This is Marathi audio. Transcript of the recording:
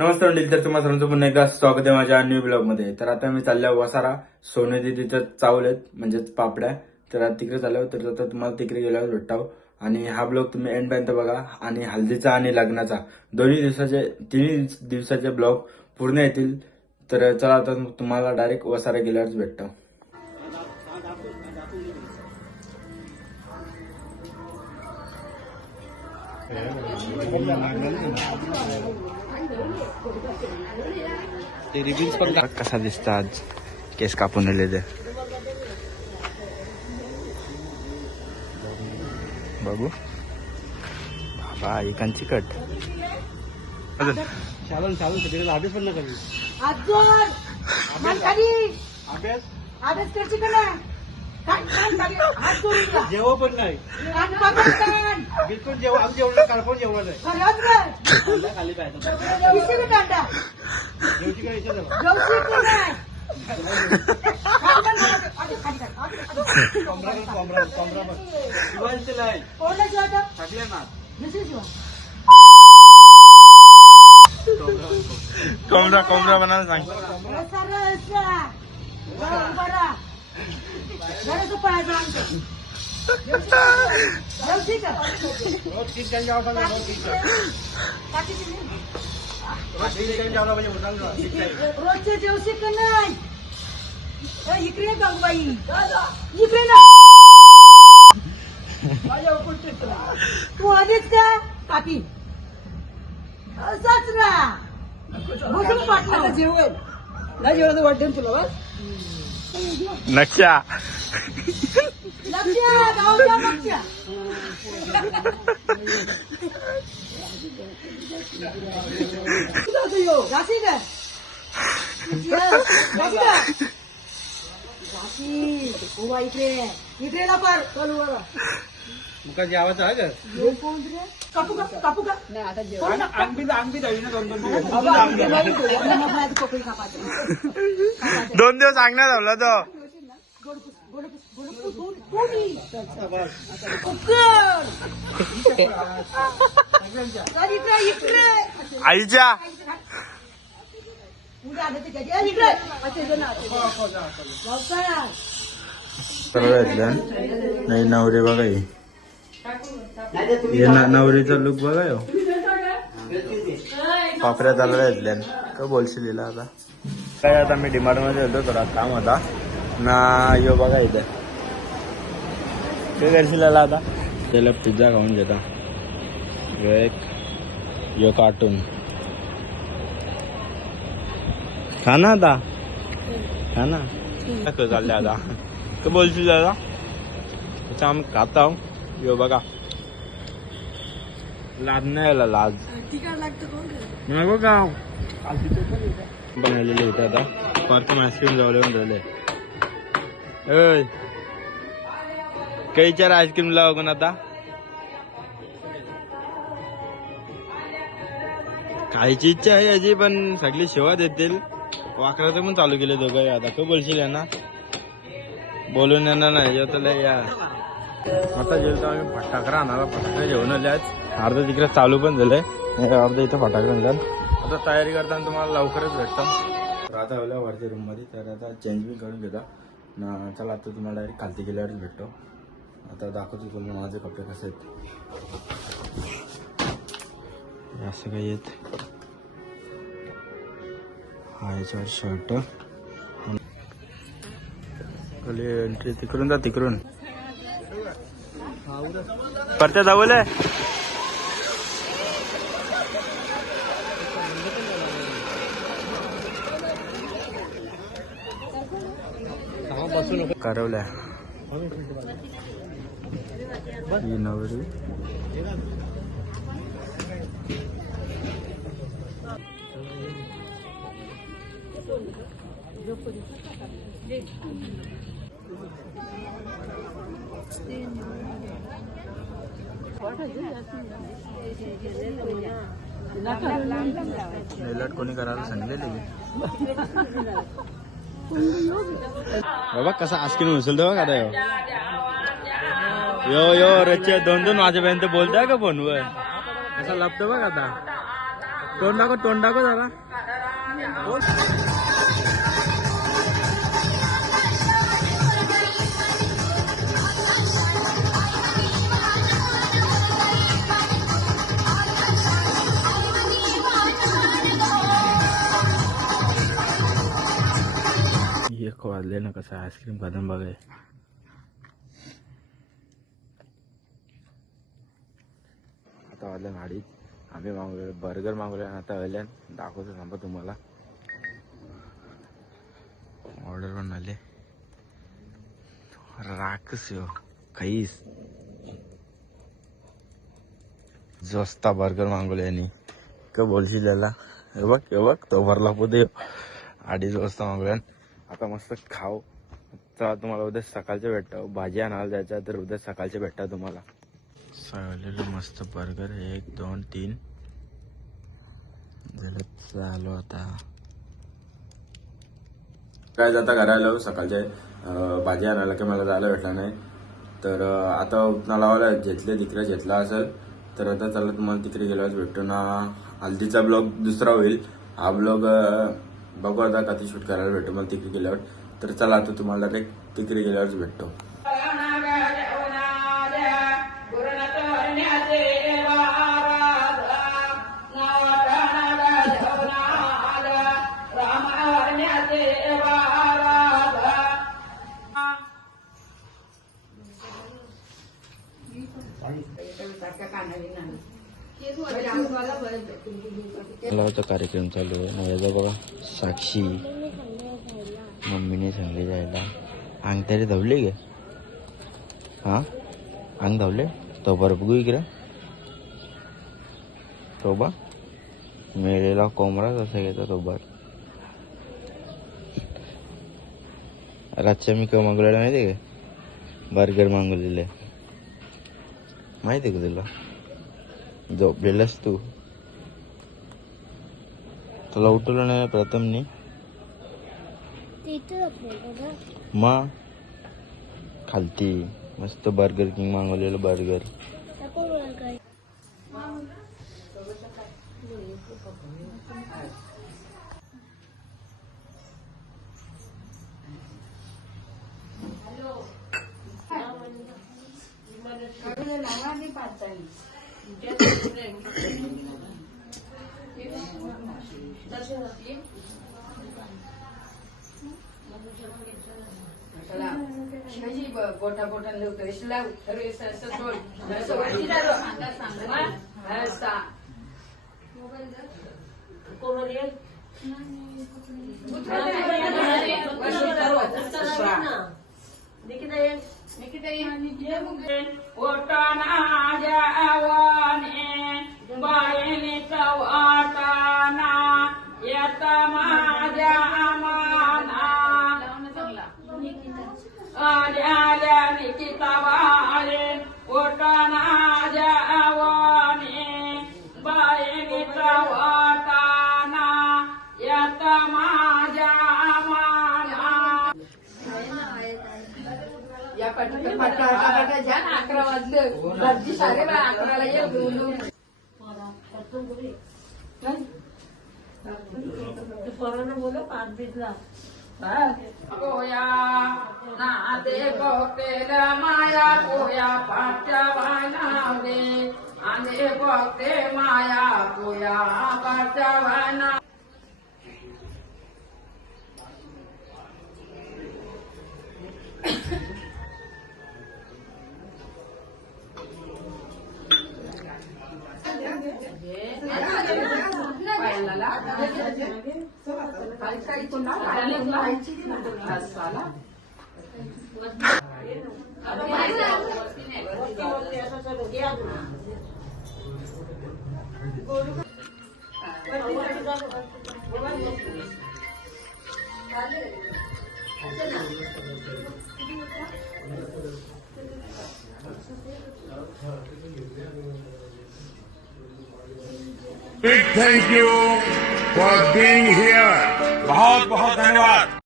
नमस्कार मंडळी, तर तुम्हाला सर्वांचं पुन्हा एकदा स्वागत आहे माझ्या न्यू ब्लॉग मध्ये. तर आता मी चाललो वसारा सोने दिदीचं चावलेत म्हणजेच पापड्या. तर आता तिकडे चाललो, तर आता तुम्हाला तिकडे गेल्यावर भेटाव. आणि हा ब्लॉग तुम्ही एंड पर्यंत बघा. आणि हल्दीचा आणि लग्नाचा तिन्ही दिवसाचे ब्लॉग पूर्ण येतील. तर चला आता तुम्हाला डायरेक्ट वसारा गेल्यावरच भेटतो. ते रिव्ह्यूज पण कसा दिसतं आज केस कापून आले ते बघू. बाबा एकांची कट चालन अभ्यास पण नका अभ्यास करते का नाही जेव्हा पण नाही बिलकुल जेव्हा आम्ही जेवढं कारपण जेवणार नाही खाली पाहिजे जेवची काय इच्छा कोंबडा बनायला सांग. रोजचे जेवशी का नाही इकडे गंगबाई इकडे ना तू आलीच का काकी असंच ना बसून पाठवा जेवण नाही जेवणाचं वाटेल तुला बस नक्षा इकडे ना पर चालू मुका जेवायचं आहे का कापू का कापू का आंबी जावी ना 2 दिवस सांगण्यात झाला तो. आईच्या नाही नवरी बघा ही नवरीचा लुक बघा यो. पापऱ्या चालल्या घेतल्या का बोलशील हिला आता काय. आता मी डिमार्ट मध्ये होतो, थोडा काम होता ना. यो बघा इथे काय करशील आता. त्याला पिझ्झा खाऊन घेता. यो कार्टून खा ना आता, खा ना. चालले आता काय बोलशील दादा. अच्छा आम्ही खाता हो. यो बघा लाज नाही यायला लाज नको का बनवलेले होते. आता पार्क आईस्क्रीम जाऊ राहिले. काही चार आईस्क्रीम लावून आता खायची इच्छा आहे याची, पण सगळी सेवा देतील. वाकराचं पण चालू केले दोघं. आता काय बोलशील यांना बोलून येणार नाही या. आता जेवतो आम्ही फटाकडा आणायला. फटाकडे घेऊन आले आज. अर्धा तिकडे चालू पण झालंय, अर्धा इथं फटाकडे आणतात. आता तयारी करताना तुम्हाला लवकरच भेटतो. तर आता आल्या वरती रूम मध्ये. तर आता चेंज बी करून घेता ना. चला आता तुम्हाला डायरेक्ट खालती गेल्यावरच भेटतो. आता दाखवतो तुम्हाला माझे कपडे कसे आहेत. असं काही येत हा याच्यावर शर्ट. खाली एंट्री तिकडून जा. तिकडून परत जावले करवल्या ही नवरी. नेलट कोणी करायला सांगितलेले बाबा. कसा आईस्क्रीम उचलतो बघ आता. यो यो रच्चे 2-2 वाजेपर्यंत बोलताय का फोनवर. कसा लपतो बघ आता. तोंड दाखव जरा. एक वाजले ना, कसं आईस्क्रीम खादम बघाय. आता वाजल्या गाडीत आम्ही मागवले बर्गर मागवले आणि आता आल्यान दाखवतो थांबा तुम्हाला. ऑर्डर पण आले. राखस काहीच जोस्ता बर्गर मागवले आणि का बोलशील याला. हे बघ तो भरला पोते 2.5 वाजता मागवल्या. आता मस्त खाऊ. तर तुम्हाला उद्या सकाळचं भेटतो. भाजी आणायला जायचं तर उद्या सकाळचं भेटता तुम्हाला. सगळं मस्त बर्गर 1 2 3 झालं. चालू आता काय जाता घरायला सकाळचे भाजी आणायला की मला जायला भेटला नाही. तर आता उपनालावाला घेतले तिकडे घेतला असेल तर आता चला तुम्हाला तिकडे गेल्यावर भेटतो ना. हल्दीचा ब्लॉग दुसरा होईल. हा ब्लॉग बघू आता कधी शूट करायला भेटतो मला तिकडे गेल्यावर. तर चला आता तुम्हाला तिकडे गेल्यावरच भेटतो. कार्यक्रम चालू आहे. याचा बघा साक्षी मम्मीने सांगले जायला. अंग तरी धावले गे. हा अंग धावले तो बरं बघू इकडे. तो बा मेलेला कोंबडा कसा घेतो तो बर. रातच्या मी काय मागवलेला माहिती आहे का. बर्गर मागवलेले माहिती आहे का तुला. झोपलेलास तू. तुला उठवलं नाही प्रथमने. मग खालती मस्त बर्गर किंग मागवलेलं बर्गर. बोटा बोटा या 11 वाजलं. गर्दी सारे 11ला येऊ. पोया नाते बघतेल माया पोया पाठच्या वानावले. आणि बघते माया पोया पाठच्या वाना. Big thank you for being here. बहुत बहुत धन्यवाद.